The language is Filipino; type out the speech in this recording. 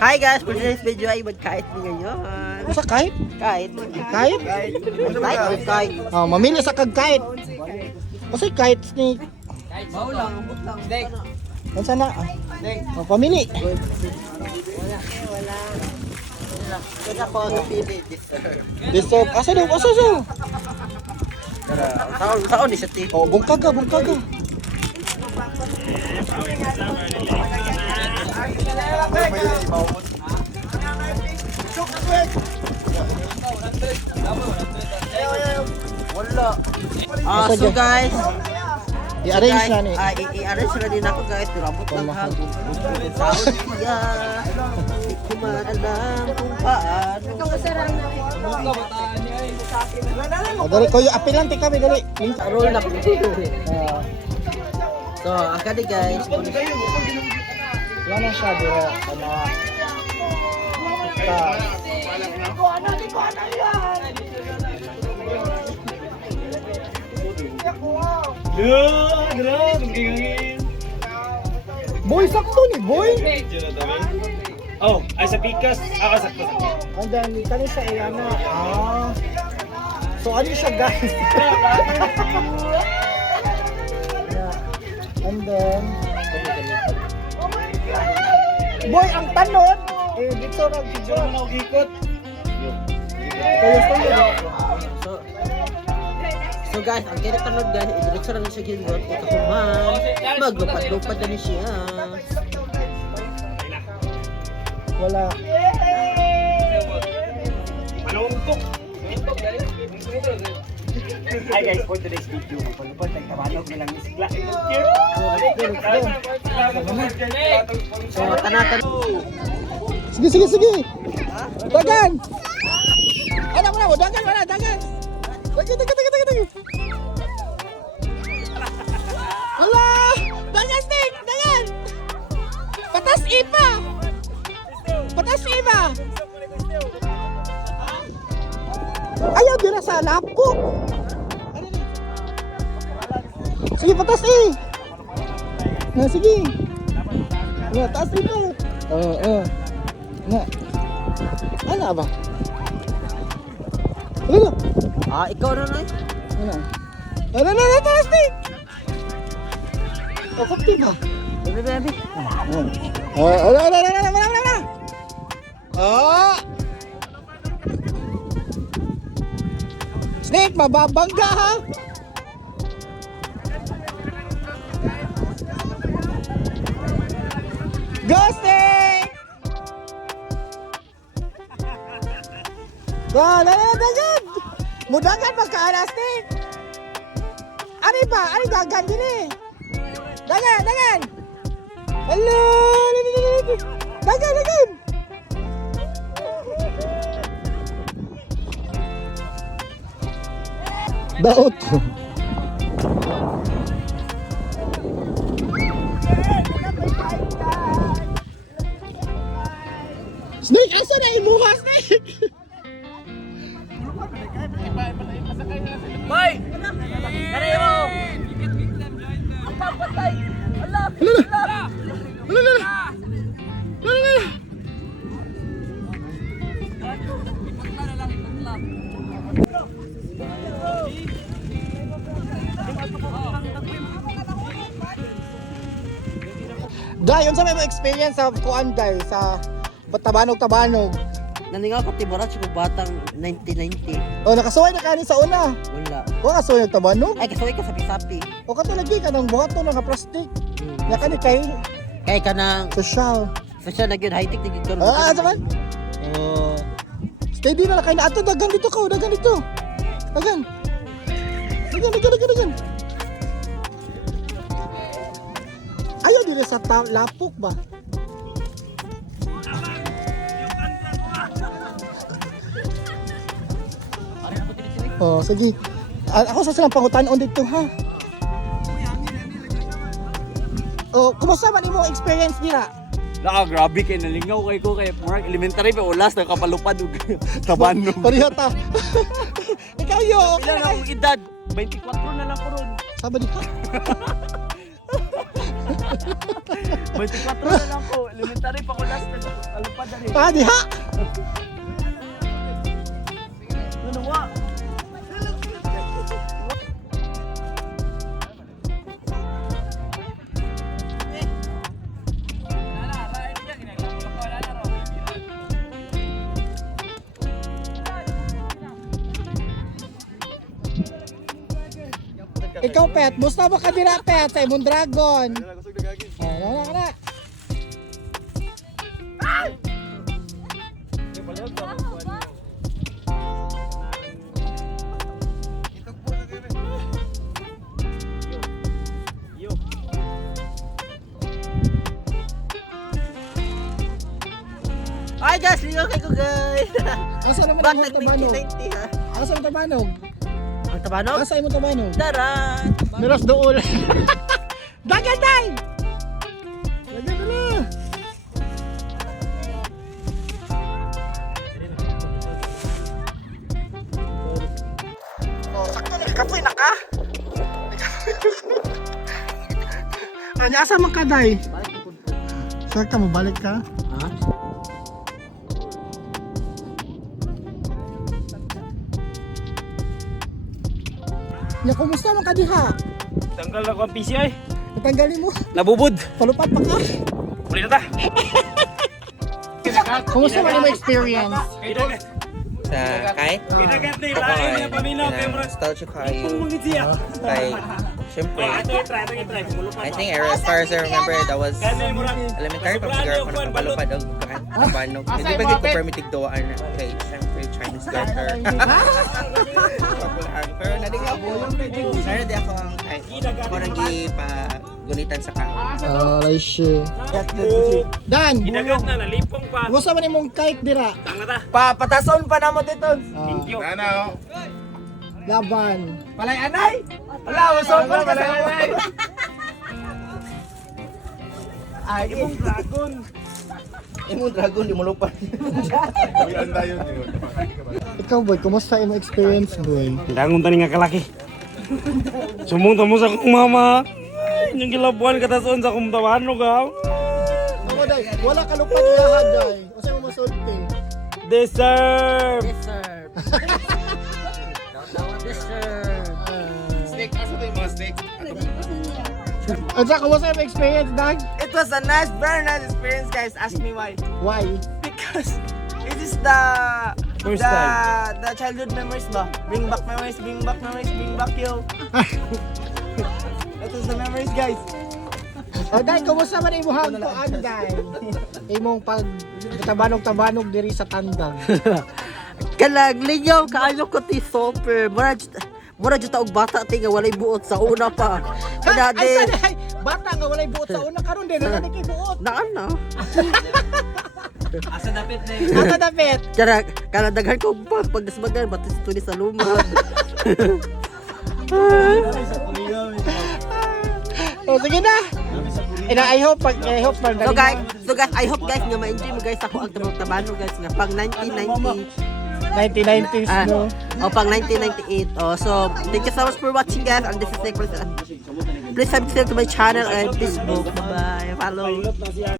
Hi guys, for today's video ay magkait din ngayon. Sa kahit? Kait. Kahit? Kait. Oh, mamili sa kagkait. Kasi kahit snake. Maulang, butlang. Yan sana. Oh, pamili. Kaya ko ang napili. Deserve. Asa daw? Asa daw? Taon ni sa ti. Oh, bungkaga, bungkaga. Wala. So guys, I-arrange na ni. I-arrange na din ako guys. Durabot lang ha. Taon siya. Hindi ko maalam kung paano. Oh, dali ko yung apilante kami dali. Roll na. So, akadi guys. Yan na siya dito. Ano? Boy, sakto ni boy. Oh, ay sa pikas. Sakto. And then, kani sa Ilana. So, ano siya guys? And then, boy, ang tanod, dito na video. Ikot. So guys, ang kaya tanod guys, idiretso lang siya gilgot. Ito kuman, maglupad-lupad na ni siya. Wala. Malungkok. Hi guys, for today's video, magpalupad tayo kabanog nilang isigla. So, tanatan. Sige, sige, sige. Dagan. Ano mo na mo? Dagan mo na, dagan. Dagan. Wala. Dagan, Nick. Dagan. Patas ipa. Ayaw, dira sa lapo. Sige, patas sige. Taas ipa. Nga. Ano ba? Ano? Ikaw na na. Ano, taas Nick. Oh, kapti ba? Bebe. Wala. Snake, mababangga ha? Go, Snake! Dagan! Mudagan magkaana, Snake! Ano ba? Ano dagan din eh? Dagan! Hello! Dagan! Daot. Snake, asa na imuha, Snake? Boy! Kaya mo! Ang papatay! Allah! Day, yun sa may experience sa kuan day sa tabanog. Naningaw ko tiburat sa batang 1990. Oh, nakasuway na kani sa una. Wala. O kasuway ng tabanog. Ay, kasaway ka sa pisapi. O katulagi ka ng buhato ng plastic. Ya kani kay Kaya ka ng social. fashion na yun, high-tech na yun. Saman? Oh. Steady na kay na ato dagan dito. Dagan. Ayaw dire sa lapok ba? Oh, sige. Ako sa silang pangutan-on dito ha. Oh, kumusta man imong experience nila? Grabe kay nalingaw kay ko kay Mark elementary pa ulas na kapalupad ug tabanog. Pareho ta. Ikaw yo, okay Ilan na ang edad? 24 na lang ko ron. Sabi di ka. 24 na lang ko. Elementary pa ko last na kalupad na rin. Ah, diha. Ano wa? Ikaw, Pet. Musta ba ka dira, Pet? Sa imong dragon. Wala ka na. Ay guys, ligaw kayo guys. Asa naman Back imong like tabanog? 1990 ha. Asa imong tabanog? Ang tabanog? Asa imong tabanog? Daran. Miras dool. Dagan day. Dagan na. Oh, sakto ni kapoy na ka. Anya asa man ka day? Saan ka mo balik ka? Ha? Ya kumusta man ka diha? Tanggal ako ang PC ay. Natanggalin mo. Nabubod. Palupad pa ka. Uli na ta. Kumusta man yung experience? Sa kahit Kinagat na ako ilalim ay na paminaw kay Mras. nostalgia kayo Pumungit siya. kay syempre Try. I think as far as I remember that was Kani Mras. elementary pa siguro ako nakapalupad og kabanog hindi pa gid ko permitted duwaan na kay syempre Chinese garter pero nadingaw ko pero di ako ang kahit ako nang gunitan sa kaon. Alay shit. Dan, Kinagat na nalipong pa. kumusta man imong kite dira? Tanga ta. Patason pa namo dito. Thank you. Laban. Palay anay. Wala usok pa palay anay. Ay, Imong dragon. imong dragon di mo lupan. Ikaw boy, kumusta imong experience boy? Dangon tani nga kalaki. Sumunta mo sa akong mama. Ay, yung gilabuan katason sa akong tawanog ha. Ako day, wala ka lupad iyahan day. Usa mo masulti. Deserve. Deserve. Daw deserve. Asa kumusta imong experience dag? It was a very nice experience, guys. Ask me why. Why? Because it is the First time. the childhood memories ba? Bring back memories, bring back memories, bring back you. That is the memories, guys. O day, kumusta man imong hagpuan day? Imong pag tabanog diri sa tandang. Kalag lingaw kaayo ko ti super. Mura jud ta og bata ti nga walay buot sa una pa. Kada Ay, din. ay, bata nga walay buot sa una karon din na kay buot. Naan na. Asa dapit na Ata dapit. Tara, kana daghan ko pag nasmagan batis tulis sa lumad. O sige na. I hope pag So guys, I hope guys nga ma-enjoy mo guys ako ang tabano guys nga pang 1990 1990s no. o pang 1998. So thank you so much for watching guys and this is Nick. Please subscribe to my channel and Facebook. Bye. Follow.